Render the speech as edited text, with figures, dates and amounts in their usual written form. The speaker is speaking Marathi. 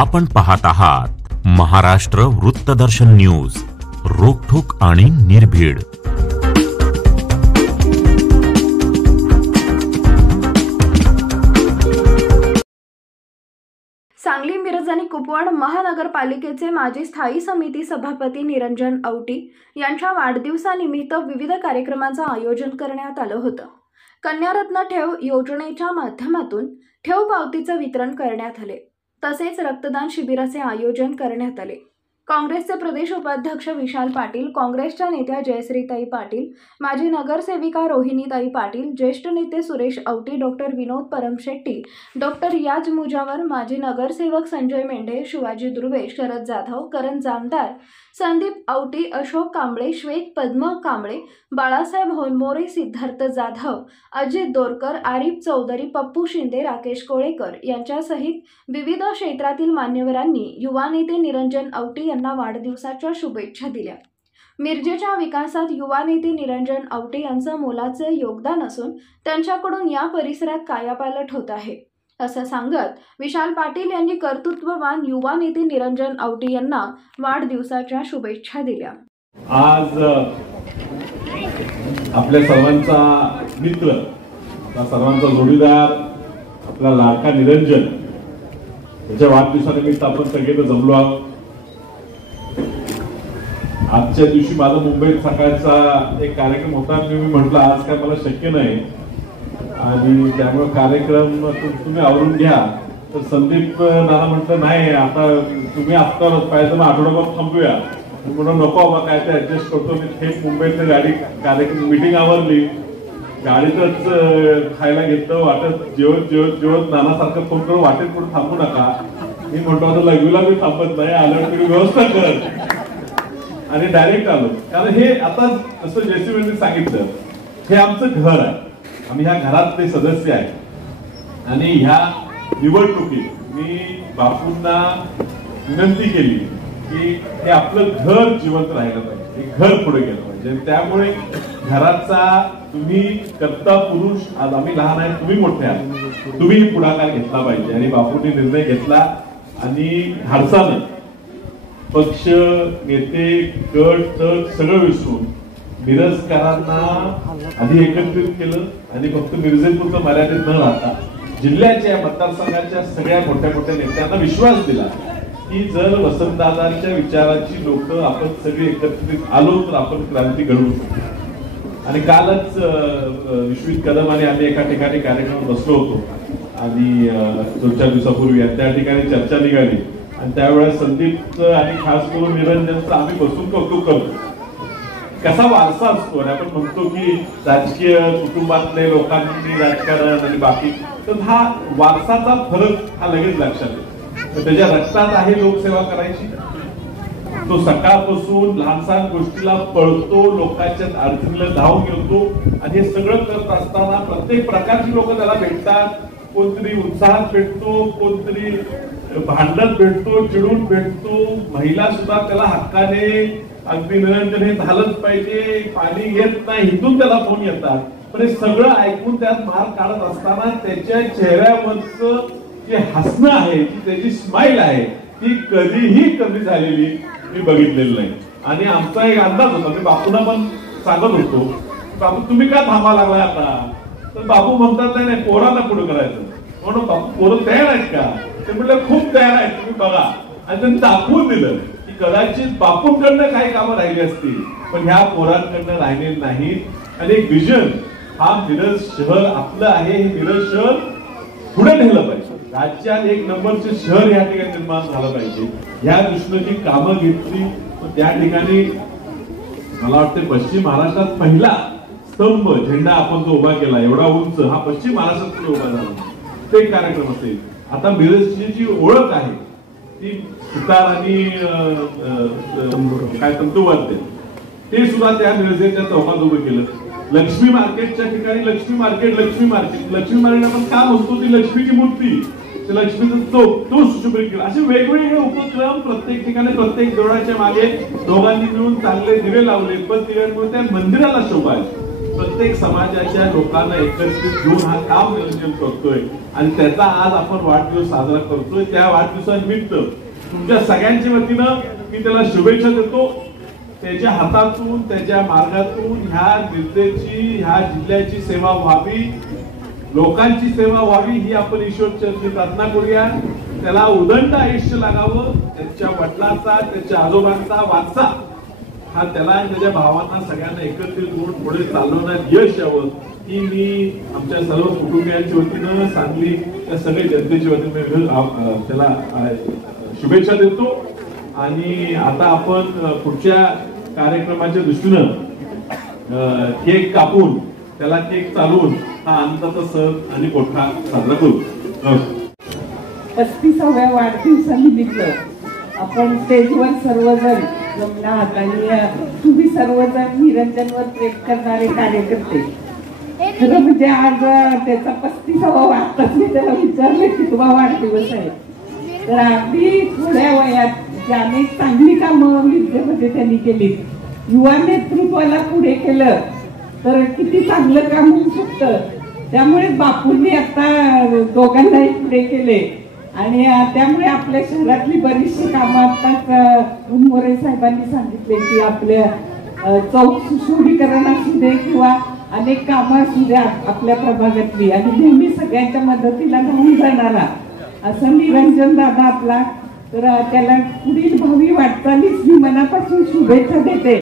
आपण पाहत आहात महाराष्ट्र वृत्तदर्शन न्यूज, रोखठोक आणि निर्भीड। सांगली, मिरज आणि कुपवाड महानगरपालिकेचे माजी स्थायी समिती सभापती निरंजन औटी यांच्या वाढदिवसानिमित्त विविध कार्यक्रमांचे आयोजन करण्यात आलं होतं। कन्यारत्न ठेव योजनेच्या माध्यमातून ठेव पावतीचे वितरण करण्यात आले, तसेच रक्तदान शिबिराचे आयोजन करण्यात आले। काँग्रेसचे प्रदेश उपाध्यक्ष विशाल पाटील, काँग्रेसच्या नेत्या जयश्रीताई पाटील, माजी नगरसेविका रोहिणीताई पाटील, ज्येष्ठ नेते सुरेश औटी, डॉक्टर विनोद परमशेट्टी, डॉक्टर याज मुजावर, माजी नगरसेवक संजय मेंढे, शिवाजी दुर्वे, शरद जाधव, करण जामदार, संदीप औटी, अशोक कांबळे, श्वेत पद्म कांबळे, बाळासाहेब होनमोरे, सिद्धार्थ जाधव, अजित दोरकर, आरिफ चौधरी, पप्पू शिंदे, राकेश कोळेकर यांच्यासहित विविध क्षेत्रातील मान्यवरांनी युवा नेते निरंजन औटी यांना वाढदिवसाच्या शुभेच्छा दिल्या। मिरजेच्या विकासात युवा नेते निरंजन औटी यांचे मोलाचे योगदान असून त्यांच्याकडून या परिसरात कायापालट होत आहे, असं सांगत विशाल पाटील यांनी कर्तृत्ववान युवा नेते निरंजन औटी यांना वाढदिवसाच्या शुभेच्छा दिल्या। आज आपल्या सर्वांचा मित्र, सर्वांचा जोडीदार, आपला लाडका निरंजन याच्या वाढदिवसानिमित्त आपण सगळे जमलो आहोत। आजच्या दिवशी माझा मुंबईत सकाळचा एक कार्यक्रम होता, मी म्हटलं आज काय मला शक्य नाही आणि त्यामुळे कार्यक्रम तुम्ही आवरून घ्या। तर संदीप नाना म्हटलं नाही, आता तुम्ही असताच पाहिजे मग आठवडाभर थांबूया। म्हणून नको बाबा, काय ते ऍडजस्ट करतो। मी थेट मुंबईतली गाडी कार्यक्रम मीटिंग आवरली, गाडीतच खायला घेतलं, वाटत जेवत नानासारखं फोन करून वाटेत कुठे थांबू नका। मी म्हणतो आता लघवीला मी थांबत नाही, आल्यावर तुम्ही व्यवस्था कर आणि डायरेक्ट आलो। कारण हे आता जसं जेसीबीने सांगितलं, हे आमचं घर आहे, आम्ही ह्या घरातले सदस्य आहे आणि ह्या निवडणुकीत मी बापूंना विनंती केली की हे आपलं घर जिवंत राहिलं पाहिजे, हे घर पुढे गेलं पाहिजे। त्यामुळे घराचा तुम्ही कर्ता पुरुष, आज आम्ही लहान आहे, तुम्ही मोठे आहात, तुम्ही पुढाकार घेतला पाहिजे आणि बापूंनी निर्णय घेतला आणि धाडसानं पक्ष, नेते, गट, तट सगळं विसरून मिरजकरांना आधी एकत्रित केलं आणि फक्त मिरजेपुरतं मर्यादित न राहता जिल्ह्याच्या मतदारसंघाच्या सगळ्या मोठ्या मोठ्या नेत्यांना विश्वास दिला की जर वसंतदादांच्या विचाराची लोक आपण सगळे एकत्रित आलो तर आपण क्रांती घडवू शकतो। आणि कालच विश्वित कदम आणि आम्ही एका ठिकाणी कार्यक्रम बसलो होतो आणि 2-4 दिवसापूर्वी त्या ठिकाणी चर्चा निघाली आणि त्यावेळेस संदीपचं आणि खास करून निरंजनचं आम्ही बसून कौतुक करतो। कसा वारसा असतो आणि आपण म्हणतो की राजकीय कुटुंबातले लोकांनी राजकारण आणि बाकी, तर हा वारसाचा फरक हा लगेच लक्षात येतो। त्याच्या रक्तात आहे लोकसेवा करायची, तो सकाळपासून लहानसहान गोष्टीला पळतो, लोकांच्या अडचणीला धाव घेतो आणि हे सगळं करत असताना प्रत्येक प्रकारची लोक त्याला भेटतात। कोणतरी उत्साहात भेटतो, कोणतरी भांडत भेटतो, चिडून भेटतो, महिला सुद्धा त्याला हक्काने अगदी निरंजन हे झालंच पाहिजे, पाणी येत नाही हिथून त्याला फोन येतात, पण हे सगळं ऐकून त्यात मार काढत असताना त्याच्या चेहऱ्यावरचं जे हसणं आहे, त्याची स्माइल आहे, ती कधीही कमी झालेली मी बघितलेली नाही। आणि आमचा एक अंदाज होता, मी बापूंना पण सांगत होतो, बापू तुम्ही का थांबा लागलाय आता? तर बापू म्हणतात नाही पोरांना पुढे करायचं। म्हणून बापू पोरं तयार आहेत का? ते म्हटलं खूप तयार आहेत, तुम्ही बघा। आणि त्यांनी दाखवून दिलं की कदाचित बापूंकडनं काही कामं राहिली असतील पण ह्या पोरांकडनं राहिले नाहीत। आणि एक विजन, हा मिरज शहर आपलं आहे, हे मिरज शहर पुढे नेलं पाहिजे, राज्यात एक नंबरचे शहर या ठिकाणी निर्माण झालं पाहिजे। या दृष्टीने कामं घेतली, त्या ठिकाणी मला वाटतं पश्चिम महाराष्ट्रात पहिला स्तंभ झेंडा आपण जो उभा केला एवढा उंच, हा पश्चिम महाराष्ट्रात उभा झाला, ते कार्यक्रम असेल। आता मिरजची जी ओळख आहे ती सुतार आणि काय तंतुवाद्य, ते सुद्धा त्या मिरजेच्या चौकात उभं केलं। लक्ष्मी मार्केटच्या ठिकाणी लक्ष्मी मार्केट आपण का म्हणतो, ती लक्ष्मीची मूर्ती, ते लक्ष्मीचं चौक तो सुशोभित केला। असे वेगवेगळे उपक्रम प्रत्येक ठिकाणी, प्रत्येक देवळाच्या मागे दोघांनी मिळून चांगले दिवे लावले, पण दिव्यांमुळे त्या मंदिराला शोभा आहे। प्रत्येक समाजाच्या लोकांना एकत्रित घेऊन हा काम नियोजन करतोय आणि त्याचा आज आपण वाढदिवस साजरा करतोय. त्या वाढदिवसानिमित्त तुमच्या सगळ्यांच्या वतीनं मी त्याला शुभेच्छा देतो. त्याच्या हातातून त्याच्या मार्गातून ह्या जिल्ह्याची ह्या जिल्ह्याची सेवा व्हावी, लोकांची सेवा व्हावी ही आपण ईश्वरचरणी प्रार्थना करूया. त्याला उदंड आयुष्य लागावं. त्याच्या वडिलांचा त्याच्या आजोबांचा वारसा हा त्याला आणि त्याच्या भावांना सगळ्यांना एकत्रित करून पुढे चालवण्यात यश यावं ही मी आमच्या सर्व कुटुंबियांच्या वतीनं सांगली त्या सगळ्या जनतेच्या वतीनं त्याला शुभेच्छा देतो. आणि आता आपण पुढच्या कार्यक्रमाच्या दृष्टीनं केक कापून त्याला केक चालवून हा आनंदाचा सण आणि मोठा साजरा करू. 35व्या वाढदिवसानिमित्त आपण स्टेजवर सर्वजण जमलात आणि तुम्ही सर्वजण निरंजनवर प्रेम करणारे कार्यकर्ते. खरं म्हणजे आज त्याचा 35वा वाढदिवस. मी त्याला विचारले की तुझा वाढदिवस आहे तर अगदी थोड्या वयात ज्याने चांगली कामं विद्येमध्ये त्यांनी केली, युवा नेतृत्वाला पुढे केलं तर किती चांगलं काम होऊ शकतं. त्यामुळे बापूंनी आता दोघांनाही पुढे केले आणि त्यामुळे आपल्या शहरातली बरीचशी कामं आताच मोरे साहेबांनी सांगितले की आपल्या चौक सुशोभीकरण असू दे किंवा अनेक कामं असू द्या आपल्या प्रभागातली आणि नेहमी सगळ्यांच्या मदतीला धावून जाणारा असं निरंजन दादा आपला. तर त्याला पुढील भावी वाटचालीस मी मनापासून शुभेच्छा देते.